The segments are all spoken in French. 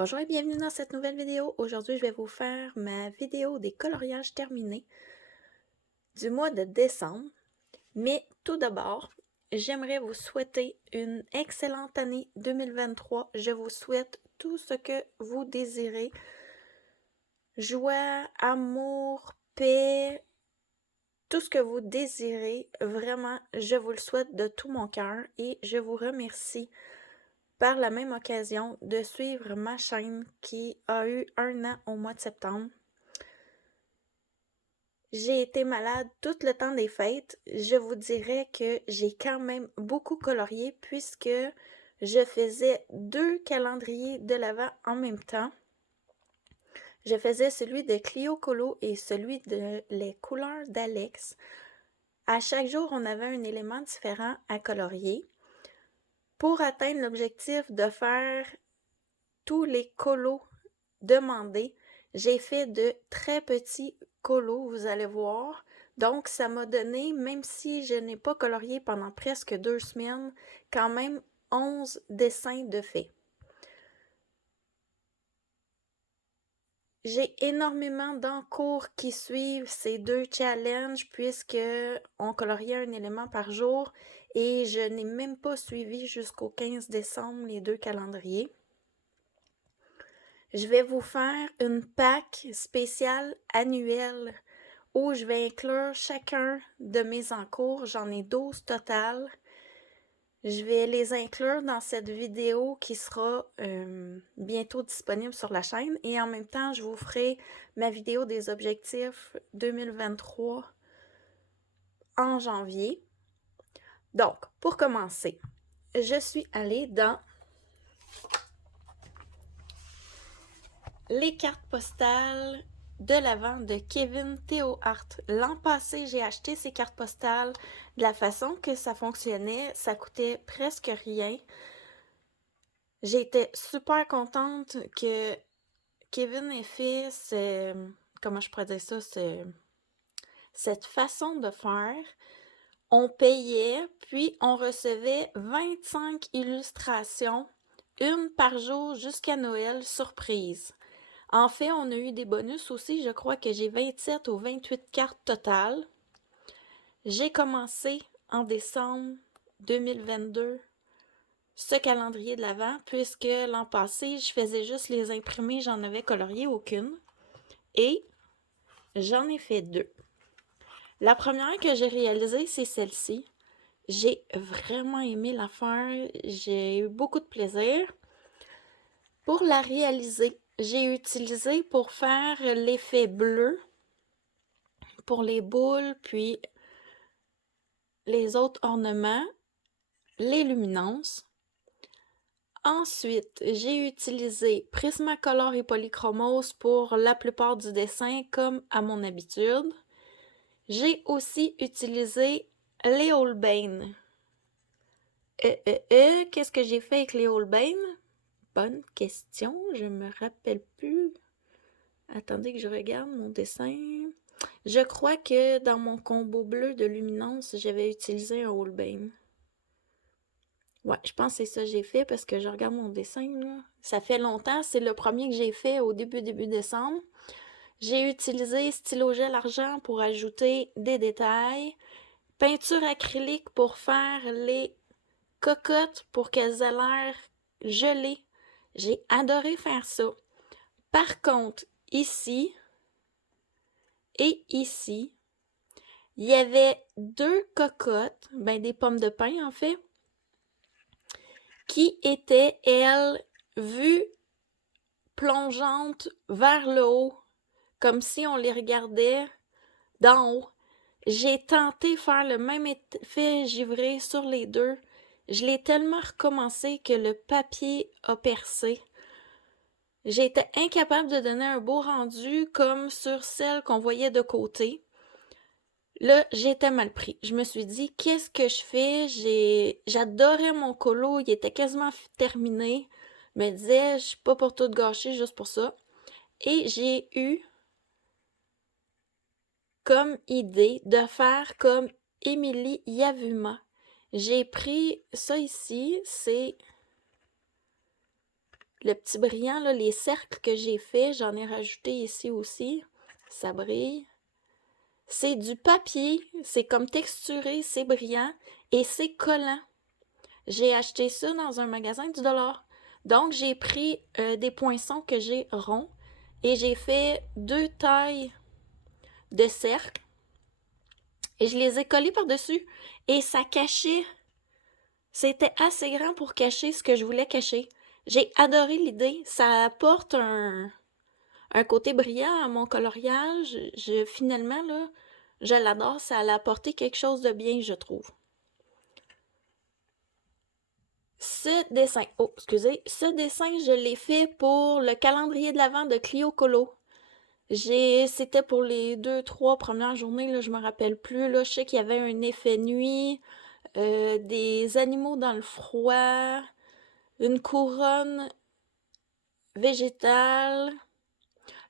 Bonjour et bienvenue dans cette nouvelle vidéo. Aujourd'hui, je vais vous faire ma vidéo des coloriages terminés du mois de décembre. Mais tout d'abord, j'aimerais vous souhaiter une excellente année 2023. Je vous souhaite tout ce que vous désirez. Joie, amour, paix, tout ce que vous désirez. Vraiment, je vous le souhaite de tout mon cœur et je vous remercie par la même occasion de suivre ma chaîne qui a eu 1 an au mois de septembre. J'ai été malade tout le temps des fêtes. Je vous dirais que j'ai quand même beaucoup colorié puisque je faisais 2 calendriers de l'Avent en même temps. Je faisais celui de Clio Colo et celui de Les couleurs d'Alex. À chaque jour, on avait un élément différent à colorier. Pour atteindre l'objectif de faire tous les colos demandés, j'ai fait de très petits colos, vous allez voir. Donc, ça m'a donné, même si je n'ai pas colorié pendant presque 2 semaines, quand même 11 dessins de fait. J'ai énormément d'encours qui suivent ces 2 challenges puisque on coloriait un élément par jour et je n'ai même pas suivi jusqu'au 15 décembre les 2 calendriers. Je vais vous faire une pack spéciale annuelle où je vais inclure chacun de mes encours. J'en ai 12 total. Je vais les inclure dans cette vidéo qui sera bientôt disponible sur la chaîne. Et en même temps, je vous ferai ma vidéo des objectifs 2023 en janvier. Donc, pour commencer, je suis allée dans les cartes postales de l'Avent de Kevin Théo Art. L'an passé, j'ai acheté ces cartes postales. De la façon que ça fonctionnait, ça coûtait presque rien. J'étais super contente que Kevin ait fait comment je pourrais dire ça, cette façon de faire. On payait, puis on recevait 25 illustrations, une par jour jusqu'à Noël, surprise. En fait, on a eu des bonus aussi. Je crois que j'ai 27 ou 28 cartes totales. J'ai commencé en décembre 2022 ce calendrier de l'Avent puisque l'an passé, je faisais juste les imprimer, j'en avais colorié aucune. Et j'en ai fait 2. La première que j'ai réalisée, c'est celle-ci. J'ai vraiment aimé la faire. J'ai eu beaucoup de plaisir. Pour la réaliser, j'ai utilisé pour faire l'effet bleu pour les boules, puis les autres ornements, les luminances. Ensuite, j'ai utilisé Prismacolor et Polychromos pour la plupart du dessin, comme à mon habitude. J'ai aussi utilisé les Holbein. Qu'est-ce que j'ai fait avec les Holbein? Bonne question, je me rappelle plus. Attendez que je regarde mon dessin. Je crois que dans mon combo bleu de luminance, j'avais utilisé un Holbein. Ouais, je pense que c'est ça que j'ai fait parce que je regarde mon dessin, là. Ça fait longtemps, c'est le premier que j'ai fait au début décembre. J'ai utilisé stylo gel argent pour ajouter des détails, peinture acrylique pour faire les cocottes pour qu'elles aient l'air gelées. J'ai adoré faire ça. Par contre, ici et ici, il y avait 2 cocottes, des pommes de pin en fait, qui étaient, elles, vues plongeantes vers le haut, comme si on les regardait d'en haut. J'ai tenté faire le même effet givré sur les 2. Je l'ai tellement recommencé que le papier a percé. J'étais incapable de donner un beau rendu comme sur celle qu'on voyait de côté. Là, j'étais mal pris. Je me suis dit, qu'est-ce que je fais? J'adorais mon colo, il était quasiment terminé. Je me disais, je suis pas pour tout gâcher juste pour ça. Et j'ai eu comme idée de faire comme Émilie Yavuma. J'ai pris ça ici, c'est le petit brillant, là, les cercles que j'ai faits, j'en ai rajouté ici aussi. Ça brille. C'est du papier, c'est comme texturé, c'est brillant et c'est collant. J'ai acheté ça dans un magasin du dollar. Donc, j'ai pris des poinçons que j'ai ronds et j'ai fait 2 tailles de cercle et je les ai collés par-dessus et ça cachait. C'était assez grand pour cacher ce que je voulais cacher. J'ai adoré l'idée. Ça apporte un côté brillant à mon coloriage. Finalement, là, je l'adore. Ça a apporté quelque chose de bien, je trouve. Ce dessin, je l'ai fait pour le calendrier de l'Avent de Clio Colo. C'était pour les 2-3 premières journées, là, je me rappelle plus. Là, je sais qu'il y avait un effet nuit, des animaux dans le froid, une couronne végétale.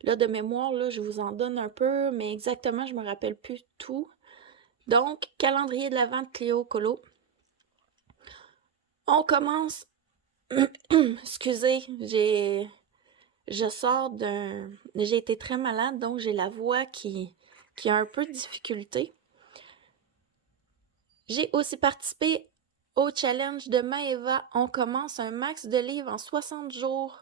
Là, de mémoire, là, je vous en donne un peu, mais exactement, je me rappelle plus tout. Donc, calendrier de l'Avent de Clio Colo. On commence. Excusez, j'ai été très malade, donc j'ai la voix qui a un peu de difficulté. J'ai aussi participé au challenge de Maeva. On commence un max de livres en 60 jours.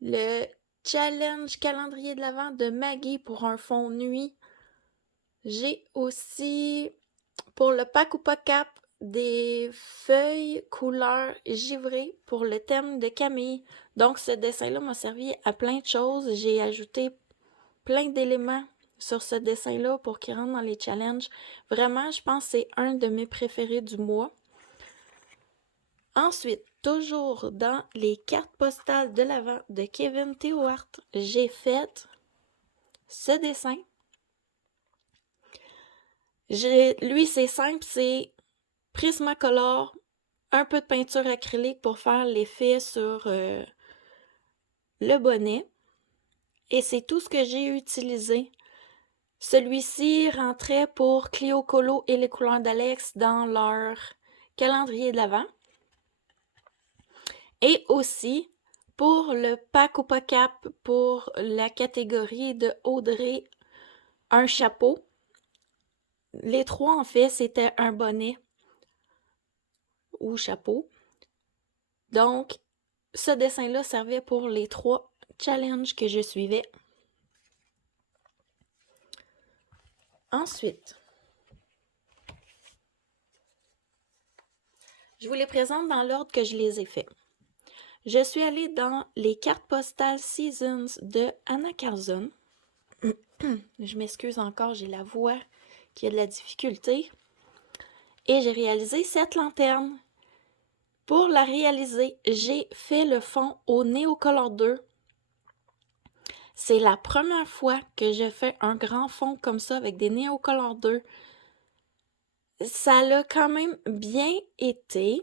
Le challenge calendrier de l'Avent de Maggie pour un fond nuit. J'ai aussi, pour le pack ou pas cap, des feuilles couleur givrée pour le thème de Camille. Donc, ce dessin-là m'a servi à plein de choses. J'ai ajouté plein d'éléments sur ce dessin-là pour qu'il rentre dans les challenges. Vraiment, je pense que c'est un de mes préférés du mois. Ensuite, toujours dans les cartes postales de l'Avent de Kevin Théohart, j'ai fait ce dessin. Lui, c'est simple, c'est Prismacolor, un peu de peinture acrylique pour faire l'effet sur le bonnet. Et c'est tout ce que j'ai utilisé. Celui-ci rentrait pour Clio Colo et les couleurs d'Alex dans leur calendrier de l'Avent. Et aussi pour le pack ou pas cap pour la catégorie de Audrey, un chapeau. Les trois, en fait, c'était un bonnet ou chapeau. Donc, ce dessin-là servait pour les 3 challenges que je suivais. Ensuite, je vous les présente dans l'ordre que je les ai faits. Je suis allée dans les cartes postales Seasons de Anna Carzon. Je m'excuse encore, j'ai la voix qui a de la difficulté. Et j'ai réalisé cette lanterne. Pour la réaliser, j'ai fait le fond au Neocolor 2. C'est la première fois que je fais un grand fond comme ça avec des Neocolor 2. Ça l'a quand même bien été,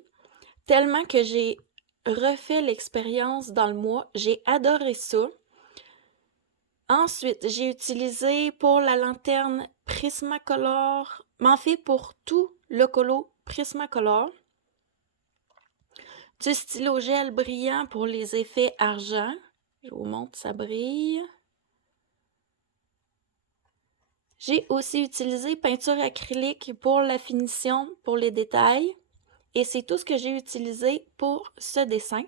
tellement que j'ai refait l'expérience dans le mois. J'ai adoré ça. Ensuite, j'ai utilisé pour la lanterne Prismacolor, m'en fait pour tout le colo Prismacolor. Du stylo gel brillant pour les effets argent. Je vous montre, ça brille. J'ai aussi utilisé peinture acrylique pour la finition, pour les détails. Et c'est tout ce que j'ai utilisé pour ce dessin,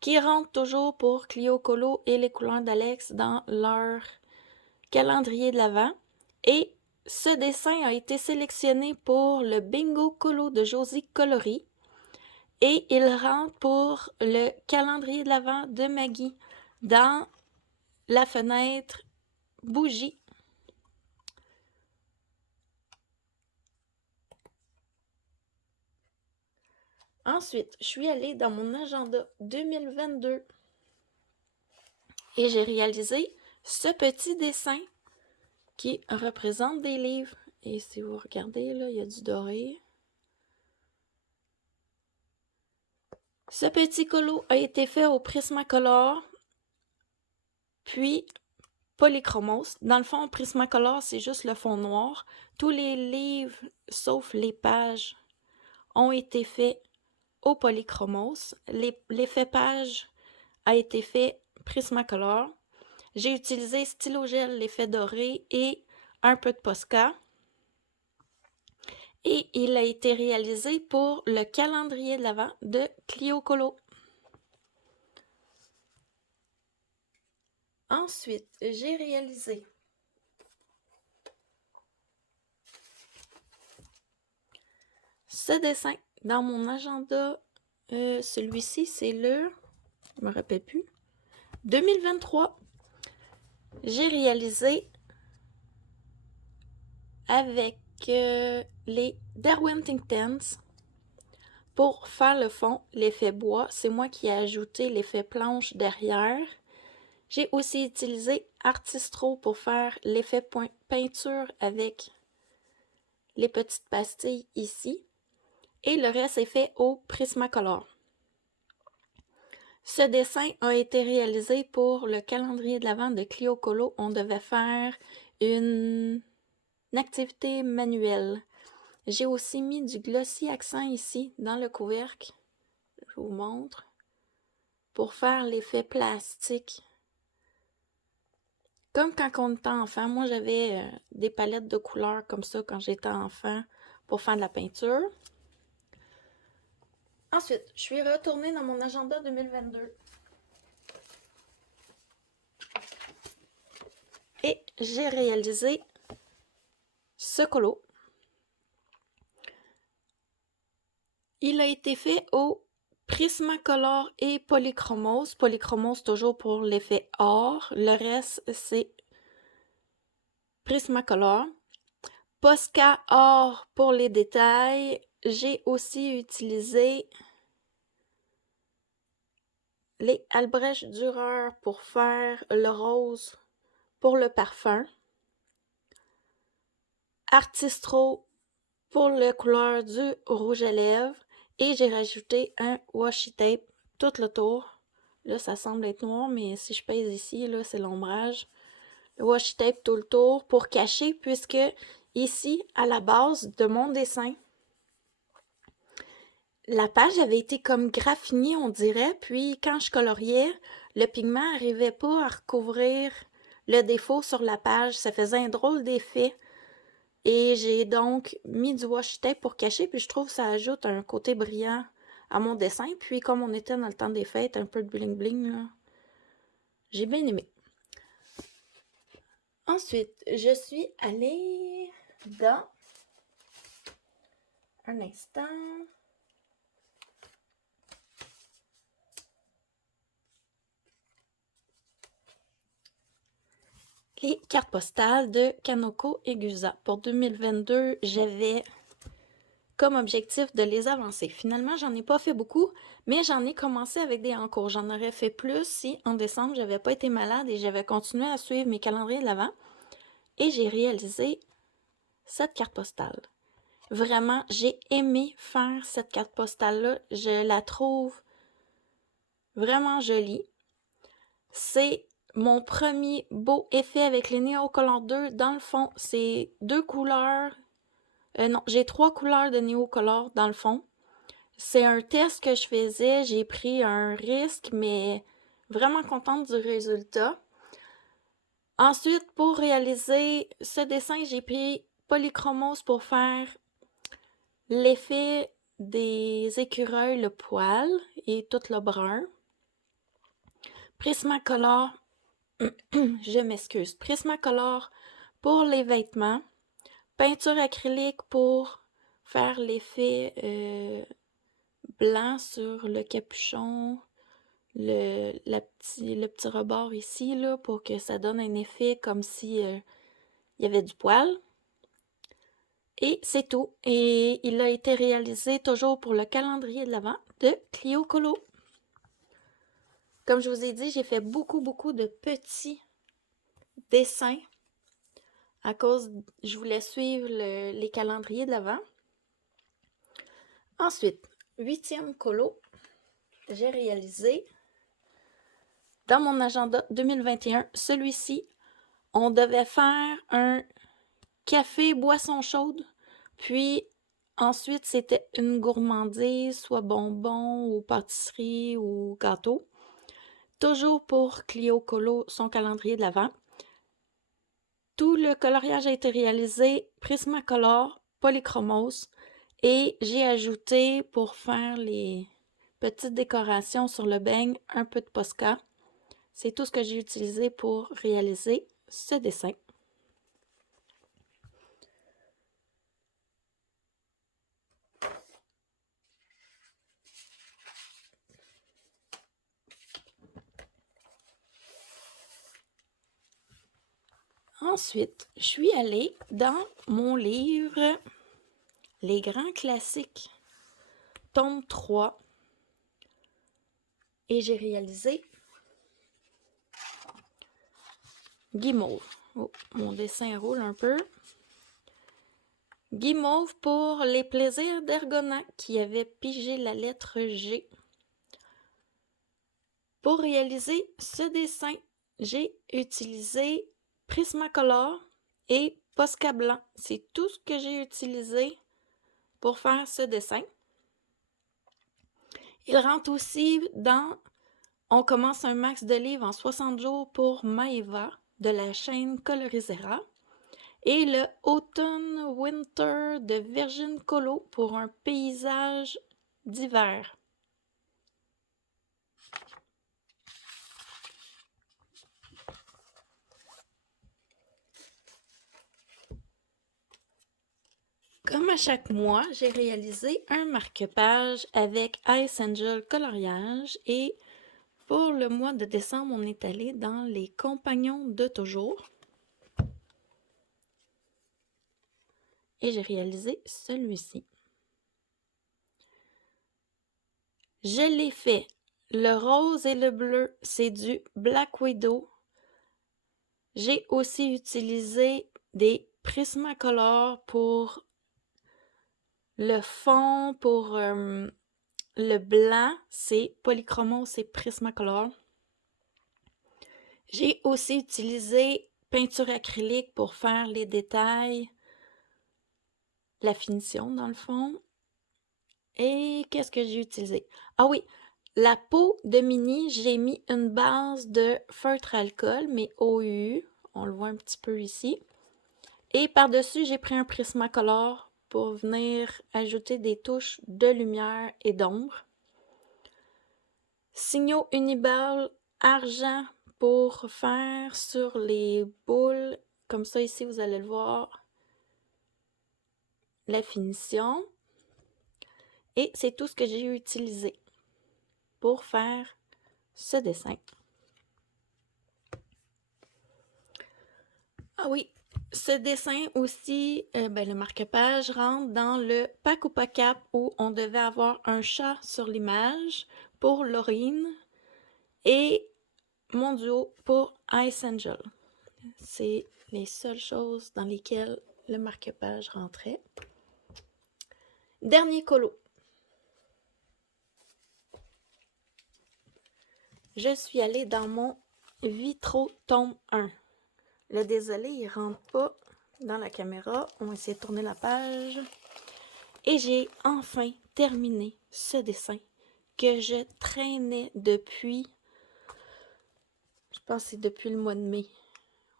qui rentre toujours pour Clio Colo et les couleurs d'Alex dans leur calendrier de l'Avent. Et ce dessin a été sélectionné pour le Bingo Colo de Josie Coloris. Et il rentre pour le calendrier de l'Avent de Maggie dans la fenêtre bougie. Ensuite, je suis allée dans mon agenda 2022 et j'ai réalisé ce petit dessin qui représente des livres. Et si vous regardez, là, il y a du doré. Ce petit colo a été fait au Prismacolor, puis Polychromos. Dans le fond, Prismacolor, c'est juste le fond noir. Tous les livres, sauf les pages, ont été faits au Polychromos. L'effet page a été fait Prismacolor. J'ai utilisé Stylogel, l'effet doré et un peu de Posca. Et il a été réalisé pour le calendrier de l'Avent de Clio Colo. Ensuite, j'ai réalisé ce dessin dans mon agenda. Celui-ci, c'est le, je me rappelle plus, 2023. J'ai réalisé avec les Derwent Think Tanks pour faire le fond, l'effet bois. C'est moi qui ai ajouté l'effet planche derrière. J'ai aussi utilisé Artistro pour faire l'effet peinture avec les petites pastilles ici. Et le reste est fait au Prismacolor. Ce dessin a été réalisé pour le calendrier de l'Avent de Clio Colo. On devait faire une activité manuelle. J'ai aussi mis du glossy accent ici dans le couvercle. Je vous montre. Pour faire l'effet plastique. Comme quand on était enfant. Moi, j'avais des palettes de couleurs comme ça quand j'étais enfant pour faire de la peinture. Ensuite, je suis retournée dans mon agenda 2022. Et j'ai réalisé ce colo. Il a été fait au Prismacolor et Polychromos. Polychromos toujours pour l'effet or. Le reste, c'est Prismacolor. Posca or pour les détails. J'ai aussi utilisé les Albrecht Dürer pour faire le rose pour le parfum. Artistro pour la couleur du rouge à lèvres. Et j'ai rajouté un washi tape tout le tour. Là, ça semble être noir, mais si je pèse ici, là, c'est l'ombrage. Le washi tape tout le tour pour cacher, puisque ici, à la base de mon dessin, la page avait été comme graffinée, on dirait, puis quand je coloriais, le pigment n'arrivait pas à recouvrir le défaut sur la page. Ça faisait un drôle d'effet. Et j'ai donc mis du washi tape pour cacher, puis je trouve que ça ajoute un côté brillant à mon dessin. Puis comme on était dans le temps des fêtes, un peu de bling bling, là, j'ai bien aimé. Ensuite, je suis allée dans un instant. Les cartes postales de Kanoko et Gusa. Pour 2022, j'avais comme objectif de les avancer. Finalement, j'en ai pas fait beaucoup, mais j'en ai commencé avec des en cours. J'en aurais fait plus si en décembre, j'avais pas été malade et j'avais continué à suivre mes calendriers de l'Avent. Et j'ai réalisé cette carte postale. Vraiment, j'ai aimé faire cette carte postale-là. Je la trouve vraiment jolie. C'est mon premier beau effet avec les Néocolor 2. Dans le fond, c'est deux couleurs. Non, j'ai 3 couleurs de Néocolor dans le fond. C'est un test que je faisais. J'ai pris un risque, mais vraiment contente du résultat. Ensuite, pour réaliser ce dessin, j'ai pris Polychromos pour faire l'effet des écureuils, le poil et tout le brun. Prismacolor, je m'excuse, Prismacolor pour les vêtements. Peinture acrylique pour faire l'effet blanc sur le capuchon, le petit rebord ici, là, pour que ça donne un effet comme si il y avait du poil. Et c'est tout. Et il a été réalisé toujours pour le calendrier de l'Avent de Clio Colo. Comme je vous ai dit, j'ai fait beaucoup de petits dessins à cause, je voulais suivre les calendriers de l'Avent. Ensuite, 8e colo, j'ai réalisé dans mon agenda 2021, celui-ci, on devait faire un café boisson chaude, puis ensuite c'était une gourmandise, soit bonbons ou pâtisserie ou gâteau. toujours pour Clio Colo, son calendrier de l'Avent. Tout le coloriage a été réalisé Prismacolor, Polychromos, et j'ai ajouté pour faire les petites décorations sur le beigne un peu de Posca. C'est tout ce que j'ai utilisé pour réaliser ce dessin. Ensuite, je suis allée dans mon livre Les grands classiques, tome 3, et j'ai réalisé Guimauve. Oh, mon dessin roule un peu. Guimauve pour les plaisirs d'Ergona qui avait pigé la lettre G. Pour réaliser ce dessin, j'ai utilisé Prismacolor et Posca blanc. C'est tout ce que j'ai utilisé pour faire ce dessin. Il rentre aussi dans On commence un max de livres en 60 jours pour Maeva de la chaîne Colorizera et le Autumn Winter de Virgin Colo pour un paysage d'hiver. Comme à chaque mois, j'ai réalisé un marque-page avec Ice Angel coloriage et pour le mois de décembre, on est allé dans les compagnons de toujours. Et j'ai réalisé celui-ci. Je l'ai fait. Le rose et le bleu, c'est du Black Widow. J'ai aussi utilisé des Prismacolor pour le fond, pour le blanc, c'est Polychromos, c'est Prismacolor. J'ai aussi utilisé peinture acrylique pour faire les détails, la finition dans le fond. Et qu'est-ce que j'ai utilisé? Ah oui, la peau de Mini, j'ai mis une base de feutre alcool, mais OU, on le voit un petit peu ici. Et par-dessus, j'ai pris un Prismacolor pour venir ajouter des touches de lumière et d'ombre. Signaux Uniball argent pour faire sur les boules, comme ça ici vous allez le voir, la finition. Et c'est tout ce que j'ai utilisé pour faire ce dessin. Ah oui, ce dessin aussi, le marque-page rentre dans le pack ou pas cap où on devait avoir un chat sur l'image pour Laurine et mon duo pour Ice Angel. C'est les seules choses dans lesquelles le marque-page rentrait. Dernier colo. Je suis allée dans mon Vitro tome 1. Le désolé, il rentre pas dans la caméra. On va essayer de tourner la page. Et j'ai enfin terminé ce dessin que je traînais depuis, je pense que c'est depuis le mois de mai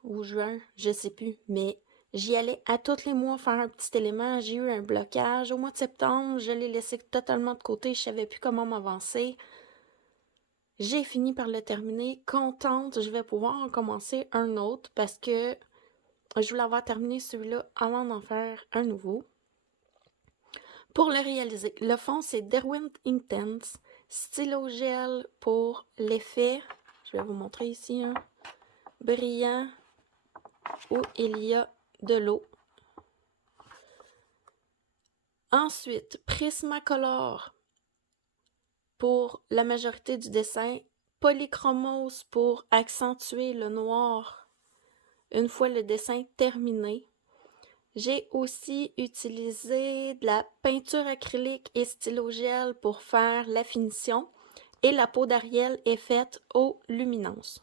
ou juin, je sais plus, mais j'y allais à tous les mois faire un petit élément. J'ai eu un blocage. Au mois de septembre, je l'ai laissé totalement de côté. Je savais plus comment m'avancer. J'ai fini par le terminer. Contente, je vais pouvoir en commencer un autre parce que je voulais avoir terminé celui-là avant d'en faire un nouveau. Pour le réaliser, le fond c'est Derwent Intense, stylo gel pour l'effet. Je vais vous montrer ici un brillant où il y a de l'eau. Ensuite, Prismacolor pour la majorité du dessin, Polychromos pour accentuer le noir une fois le dessin terminé. J'ai aussi utilisé de la peinture acrylique et stylo gel pour faire la finition et la peau d'Ariel est faite aux luminances.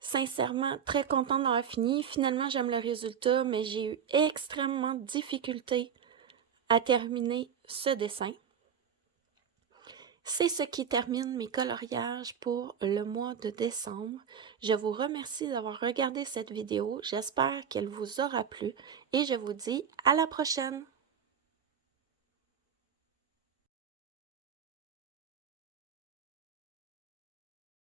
Sincèrement, très contente d'avoir fini. Finalement, j'aime le résultat, mais j'ai eu extrêmement de difficulté à terminer ce dessin. C'est ce qui termine mes coloriages pour le mois de décembre. Je vous remercie d'avoir regardé cette vidéo. J'espère qu'elle vous aura plu et je vous dis à la prochaine!